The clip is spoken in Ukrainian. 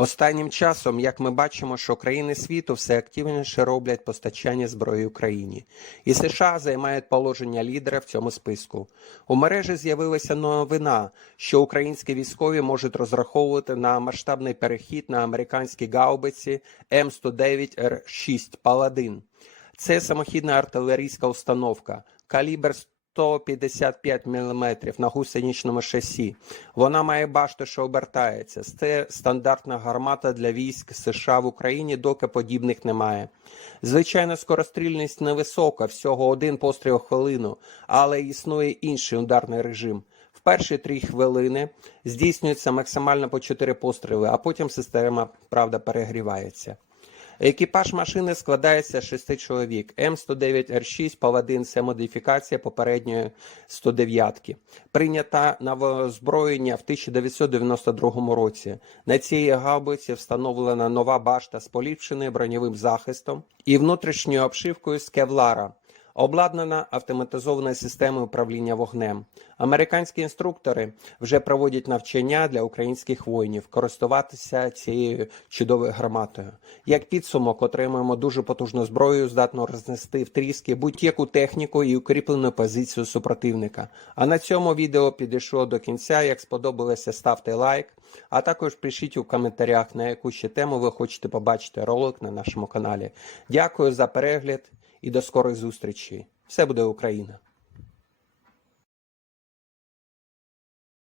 Останнім часом, як ми бачимо, що країни світу все активніше роблять постачання зброї Україні, і США займають положення лідера в цьому списку. У мережі з'явилася новина, що українські військові можуть розраховувати на масштабний перехід на американські гаубиці М109Р6 Паладин. Це самохідна артилерійська установка, калібр 155 мм на гусеничному шасі. Вона має башту, що обертається. Це стандартна гармата для військ США в Україні, доки подібних немає. Звичайно, скорострільність невисока, всього один постріл хвилину, але існує інший ударний режим. В перші три хвилини здійснюється максимально по 4 постріли, а потім система правда перегрівається. Екіпаж машини складається з шести чоловік. М109Р6 Паладин це модифікація попередньої 109-ки. Прийнята на озброєння в 1992 році. На цій гаубиці встановлена нова башта з поліпшеною броньовим захистом і внутрішньою обшивкою з кевлара. Обладнана автоматизованою системою управління вогнем. Американські інструктори вже проводять навчання для українських воїнів користуватися цією чудовою гарматою. Як підсумок, отримуємо дуже потужну зброю, здатну рознести в тріски будь-яку техніку і укріплену позицію супротивника. А на цьому відео підійшло до кінця. Як сподобалося, ставте лайк, а також пишіть у коментарях, на яку ще тему ви хочете побачити ролик на нашому каналі. Дякую за перегляд і до скорих зустрічей. Все буде Україна!